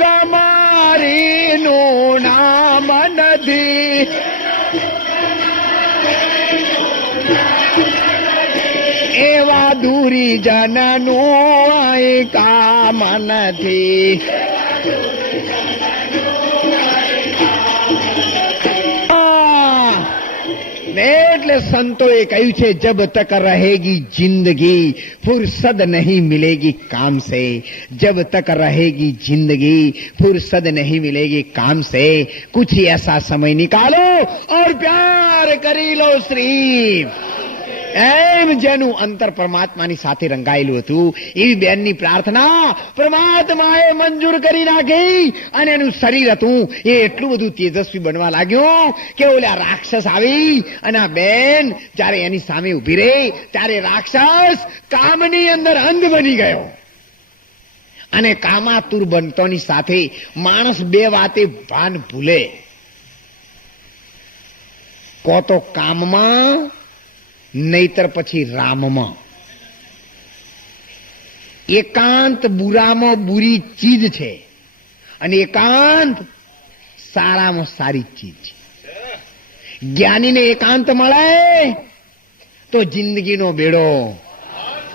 ગમારીનું નામ નથી એવા દૂરી જનનું કામ નથી ને એટલે સંતોએ કહ્યું છે જબ તક રહેગી જિંદગી ફુરસદ નહીં મિલેગી કામ સે जब तक रहेगी जिंदगी फुर्सत नहीं मिलेगी काम से कुछ ऐसा समय निकालो और प्यार કરી લો શ્રી એમ જેનું અંતર પરમાત્માની સાથે રંગાયેલું હતું, એવી બેનની પ્રાર્થના પરમાત્માએ મંજૂર કરી નાખી અને એનું શરીર હતું. એ એટલું બધું તેજસ્વી બનવા લાગ્યું કે ઓલા રાક્ષસ આવી અને આ બેન જ્યારે એની સામે ઊભી રહી, ત્યારે રાક્ષસ કામની અંદર અંધ બની ગયો. અને કામાતુર બનતોની સાથે માણસ બે વાતે ભાન ભૂલે. કો તો કામમાં નહીતર પછી રામમાં. એકાંત બુરામાં બુરી ચીજ છે અને એકાંત સારામાં સારી ચીજ છે. જ્ઞાનીને એકાંત મળે તો જિંદગીનો બેડો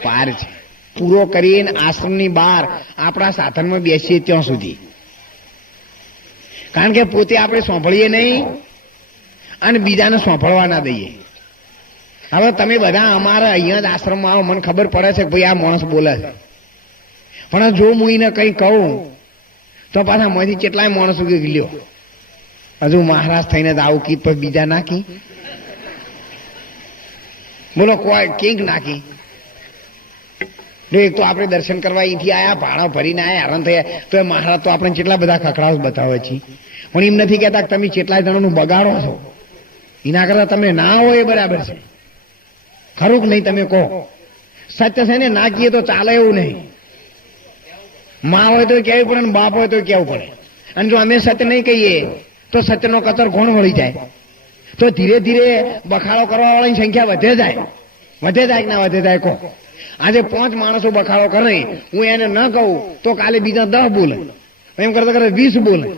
પાર છે. પૂરો કરીને આશ્રમની બહાર આપણા સાધનમાં બેસીએ ત્યાં સુધી. કારણ કે પોતે આપણે સાંભળીએ નહીં અને બીજાને સાંભળવા ના દઈએ. હવે તમે બધા અમારા અહીંયા જ આશ્રમમાં આવો. મને ખબર પડે છે કે ભાઈ આ માણસ બોલે છે. પણ જો હું એને કંઈ કહું, તો પાછા માંથી કેટલાય માણસો લ્યો હજુ મહારાજ થઈને જ આવું કીધ પછી બીજા નાખી. બોલો, કોઈ કંઈક નાખી. એક તો આપણે દર્શન કરવા અહીંથી આયા, ભાણા ભરીને આયા, હેરાન થયા. તો એ મહારાજ તો આપણે કેટલા બધા ખખડાવ બતાવે છે. પણ એમ નથી કહેતા કે તમે કેટલાય જણાનું બગાડો છો. એના કરતા તમે ના હોય એ બરાબર છે. ખરું નહીં તમે કહો? સત્ય છે ને ના કહીએ તો ચાલે એવું નહીં. માં હોય તો કહેવું પડે ને બાપ હોય તો કહેવું પડે. અને જો અમે સત્ય નહીં કહીએ, તો સત્યનો કચર કોણ વળી જાય? તો ધીરે ધીરે બખાડો કરવા વાળાની સંખ્યા વધે જાય. વધે જાય ના વધે જાય કહો? આજે પાંચ માણસો બખાડો કરે, હું એને ન કહું, તો કાલે બીજા દસ બોલે. એમ કરતા કરતા વીસ બોલે.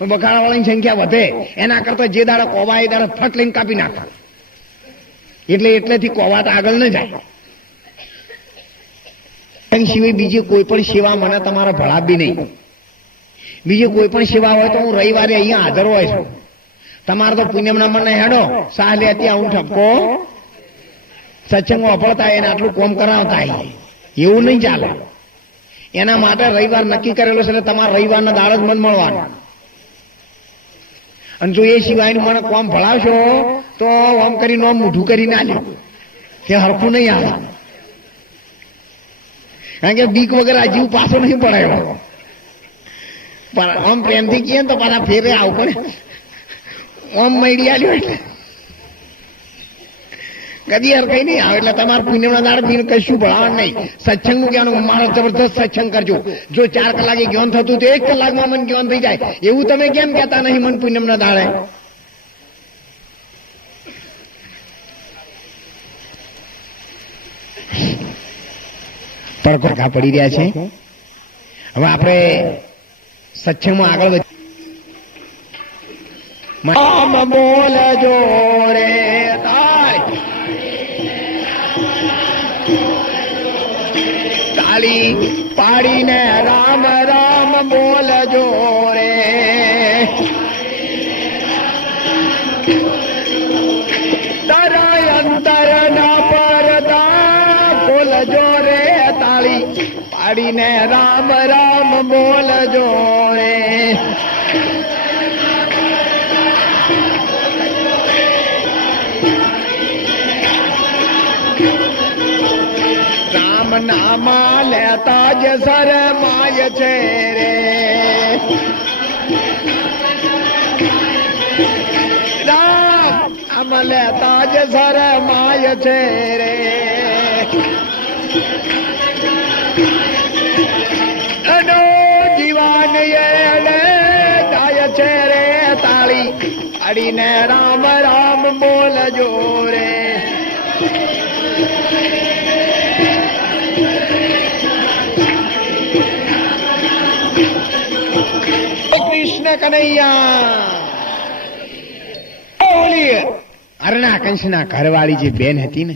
બખાડા વાળાની સંખ્યા વધે. એના કરતા જે દાડે કોવા એ દાડે ફટ લઈને કાપી નાખવા એટલે એટલેથી કોવાત આગળ ન જાય. એની સિવાય બીજી કોઈ પણ સેવા મને તમારા ભળાવી નહીં. બીજી કોઈ પણ સેવા હોય તો હું રવિવારે અહીંયા હાજર હોય છું. તમારે તો પુણ્યમના મને હેડો. સાહ લે ત્યાં હું ઠપકો. સત્સંગો અફળતા એને આટલું કોમ કરાવતા એવું નહીં ચાલે. એના માટે રવિવાર નક્કી કરેલો છે તમારે રવિવારના દાળ જ મન મળવાનો. અને જો એ સિવાયનું મને કોમ ભણાવશો તો આમ કરીને આમ મૂઠું કરીને આલે કે હરખું નહીં આવે. કારણ કે બીક વગર આ જીવ પાછો નહીં પડાયો. આમ પ્રેમથી કહીએ તો પાછા ફેરે આવું પડે. આમ મળી આલ્યો એટલે. કદી યાર કઈ નહીં આવે એટલે તમારે પુણ્યના દાડ બીને કશું ભણાવવાનું નહીં. સત્સંગનું કહેવાનું, મારો જબરદસ્ત સત્સંગ કરજો. જો ચાર કલાકે જ્ઞાન થતું તો એક કલાકમાં મન જ્ઞાન થઈ જાય. એવું તમે કેમ કહેતા નહીં મન પુણ્યમના દાડે? પડઘા પડી રહ્યા છે. હવે આપણે સત્સંગમાં આગળ આમ બોલજો તાળી પાડીને રામ રામ બોલ રે તારા અંતર ના પરતા બોલ રે તાળી પાડીને રામ રામ બોલજો રે રામ નામા લેતા જ સર માય છે રે. રામ નામ લેતા જ સર માય છે રે. અડીને રામ રામ બોલજો રે કનૈયા ઓલી અરણા કંસના ઘરવાળી જે બેન હતી ને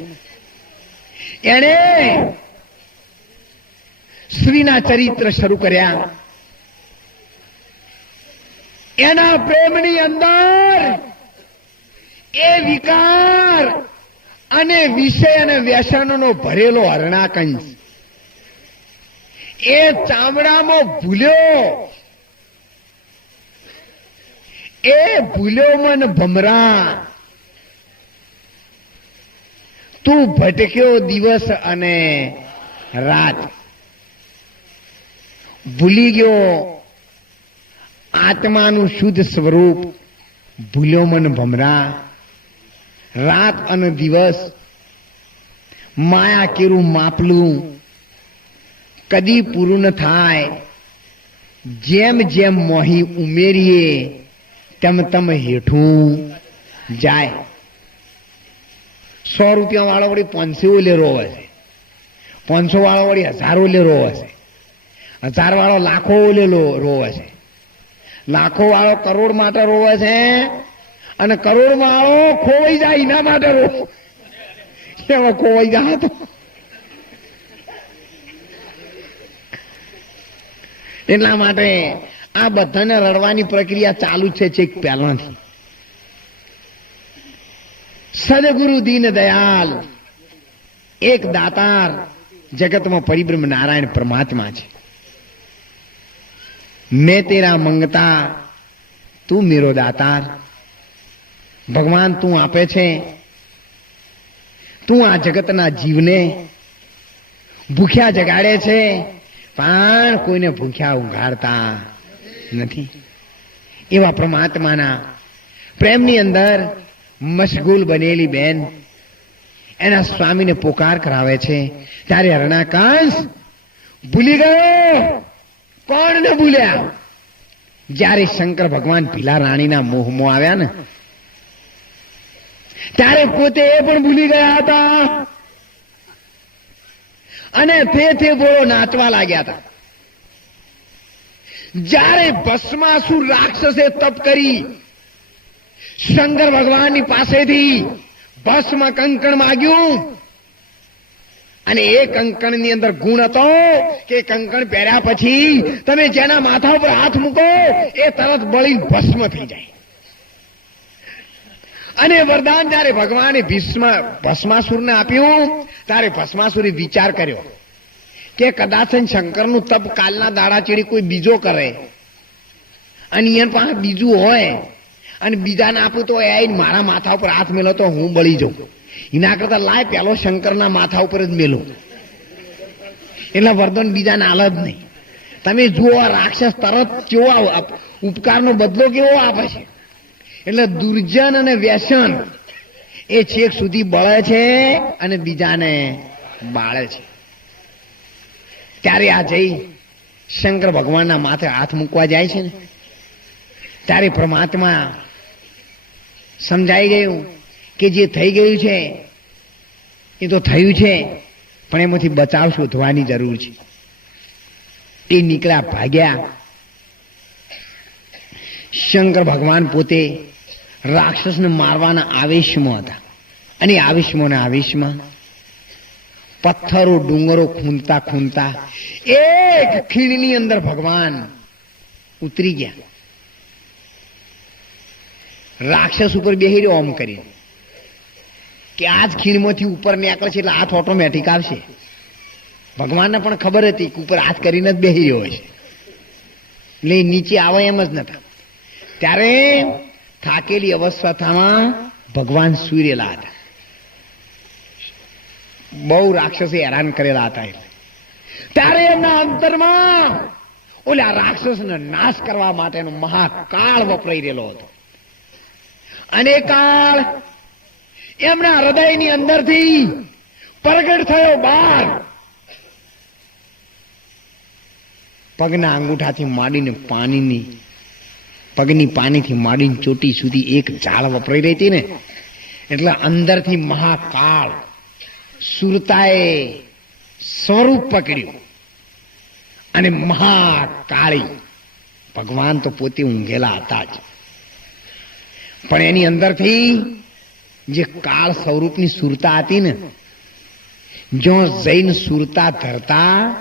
એણે શ્રીના ચરિત્ર શરૂ કર્યા એના પ્રેમની અંદર એ વિકાર અને વિષય અને વ્યસનનો ભરેલો હરણાકંસ એ ચામડામાં ભૂલ્યો. એ ભૂલ્યો મન ભમરા. તું ભટક્યો દિવસ અને રાત. ભૂલી ગયો આત્માનું શુદ્ધ સ્વરૂપ ભૂલ્યો મન ભમરા. રાત અને દિવસ માયા કેરું માપલું. કદી પૂરું ન થાય. જેમ જેમ મોહી ઉમેરીએ, તેમ તેમ હેઠું જાય. સો રૂપિયા વાળો વળી પાંચસો લેરો હશે પાંચસો વાળો વળી હજારો લેરો હશે હજાર વાળો લાખો લેલો રો છે. લાખો વાળો કરોડ માટે રોવે છે અને કરોડ વાળો ખોવાઈ જાય એના માટે રોવે. એમાં ખોવાઈ જાય તો. એટલા માટે આ બધાને રડવાની પ્રક્રિયા ચાલુ છે છેક પહેલાથી. સદગુરુ દીન દયાલ, એક દાતાર જગતમાં પરિબ્રહ્મ નારાયણ પરમાત્મા છે. મેં તેરા મંગતા તું મેરો દાતાર ભગવાન તું આપે છે તું આ જગતના જીવને ભૂખ્યા જગાડે છે પણ કોઈને ભૂખ્યા ઉઘાડતા નથી એવા પરમાત્માના પ્રેમની અંદર મશગુલ બનેલી બેન એના સ્વામીને પોકાર કરાવે છે ત્યારે હરણાકાંશ ભૂલી ગયો કોણ ને ભૂલ્યા? જ્યારે શંકર ભગવાન પીલા રાણીના મોહમાં આવ્યા ને, ત્યારે પોતે એ પણ ભૂલી ગયા હતા. અને તે તે બોળો નાચવા લાગ્યા હતા. જ્યારે ભસ્માસુર રાક્ષસે તપ કરી, શંકર ભગવાનની પાસેથી ભસ્મ કંકણ માગ્યું અને એ કંકણની અંદર ગુણ હતો કે કંકણ પહેર્યા પછી તમે જેના માથા ઉપર હાથ મૂકો, એ તરત બળી ભસ્મ થઈ જાય. અને વરદાન જયારે ભગવાને ભીષ્મ ભસ્માસુરને આપ્યું, ત્યારે ભસ્માસુરે વિચાર કર્યો કે કદાચ શંકરનું તપ કાલના દાડા ચીડી કોઈ બીજો કરે. અને એના પાસે બીજું હોય, અને બીજાને આપું તો એ મારા માથા ઉપર હાથ મેલો તો હું બળી જાઉં. એના કરતા લાય પેલો શંકરના માથા ઉપર જ મેલો. એટલે વરદાન બીજાને હાલ જ નહીં. તમે જુઓ આ રાક્ષસ તરત કેવો ઉપકારનો બદલો કેવો આપે છે. એટલે દુર્જન અને વ્યસન એ છેક સુધી બળે છે અને બીજાને બાળે છે. ત્યારે આ જઈ શંકર ભગવાનના માથે હાથ મૂકવા જાય છે ને. ત્યારે પરમાત્મા સમજાઈ ગયું. કે જે થઈ ગયું છે, એ તો થયું છે, પણ એમાંથી બચાવ શોધવાની જરૂર છે. એ નીકળ્યા, ભાગ્યા. શંકર ભગવાન પોતે રાક્ષસને મારવાના આવેશમાં હતા. અને આવેશમાં આવેશમાં પથ્થરો, ડુંગરો ખૂંદતા ખૂંદતા એક ખીણની અંદર ભગવાન ઉતરી ગયા. રાક્ષસ ઉપર બેહી રહ્યો ઓમ કરી કે આ જ ખીણમાંથી ઉપર નીકળે છે એટલે હાથ ઓટોમેટિક આવશે. ભગવાનને પણ ખબર હતી કે ઉપર હાથ કરીને જ બેસી રહ્યો છે. એટલે નીચે આવે એમ જ નતા. ત્યારે થાકેલી અવસ્થામાં ભગવાન સૂર્યલા હતા. બહુ રાક્ષસે હેરાન કરેલા હતા એટલે. ત્યારે એમના અંતરમાં ઓલા રાક્ષસને નાશ કરવા માટેનો મહાકાળ વપરાઈ રહેલો હતો. અને કાળ એમના હૃદયની અંદરથી પ્રગટ થયો બાર. પગના અંગૂઠાથી માંડીને પાણીની, પગની પાણીથી માંડીને ચોટી સુધી એક ઝાડ વપરાઈ રહી હતી ને, એટલે અંદરથી મહાકાળ સુરતાએ સ્વરૂપ પકડ્યું અને મહાકાળી. ભગવાન તો પોતે ઊંઘેલા હતા જ. પણ એની અંદરથી જે કાળ સ્વરૂપની સુરતા હતી ને જો જૈન સુરતા ધરતા,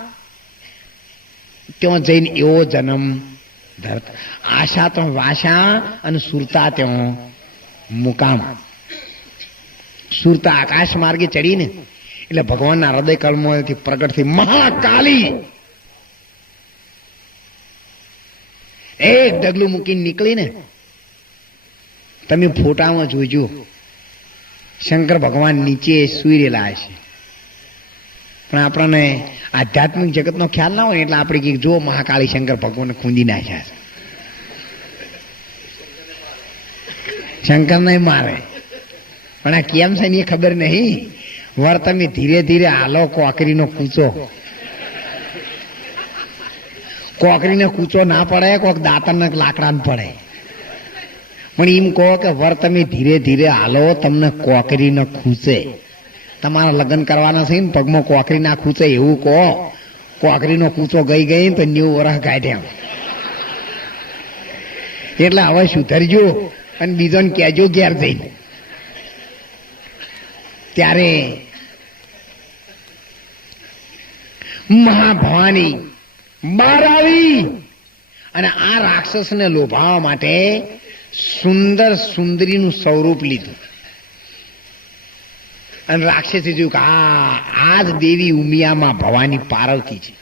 ત્યાં જૈન એવો જન્મ ધરતા. આશા તો વાશા અને સુરતા ત્યાં મુકામ. સુરતા આકાશ માર્ગે ચડીને એટલે ભગવાનના હૃદય કળમાંથી પ્રગટ થઈ મહાકાલી. એક ડગલું મૂકીને નીકળીને, તમે ફોટામાં જોજો. શંકર ભગવાન નીચે સુઈ રહેલા હશે. પણ આપણને આધ્યાત્મિક જગતનો ખ્યાલ ના હોય એટલે આપણે કહીએ જો મહાકાળી શંકર ભગવાન ખૂંદી નાખ્યા છે. શંકર નહીં મારે. પણ આ કેમ છે ને એ ખબર નહીં. વર તમે ધીરે ધીરે હાલો, કોકરીનો કૂચો. કોકરીને કૂચો ના પડે, કોક દાંતણ લાકડાને પડે. પણ એમ કહો કે વર તમે ધીરે ધીરે હાલો, તમને કોકરી ન ખૂચે. તમારા લગ્ન કરવાના છે ને, પગમાં કોકરી ના ખૂચે એવું કહો. કોકરીનો કૂચો ગઈ ગઈ તો નેવું વરસ કાઢ્યા એટલે હવે સુધરજો અને બીજોને કહેજો ઘેર જઈને. ત્યારે મહાભવાની બહાર આવી અને આ રાક્ષસને લોભાવવા માટે સુંદર સુંદરીનું સ્વરૂપ લીધું. અને રાક્ષસે જોયું કે આ આ જ દેવી ઉમિયામાં ભવાની પાર્વતી છે.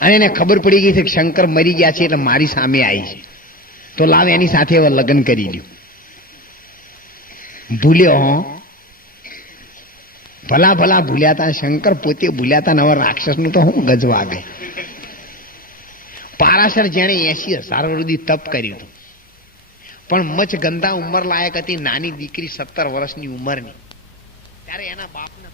અને એને ખબર પડી ગઈ છે કે શંકર મરી ગયા છે એટલે મારી સામે આવી છે. તો લાવ એની સાથે હવે લગ્ન કરી લ્યું. ભૂલ્યો હો. ભલા ભલા ભૂલ્યા હતા શંકર પોતે ભૂલ્યા હતા ને હવે રાક્ષસનું તો હું ગજવા વાગે પારાશર જેણે એસી હજાર તપ કર્યું હતું. પણ મચ ગંદા ઉંમર લાયક હતી, નાની દીકરી સત્તર વર્ષની ઉંમરની. ત્યારે એના બાપને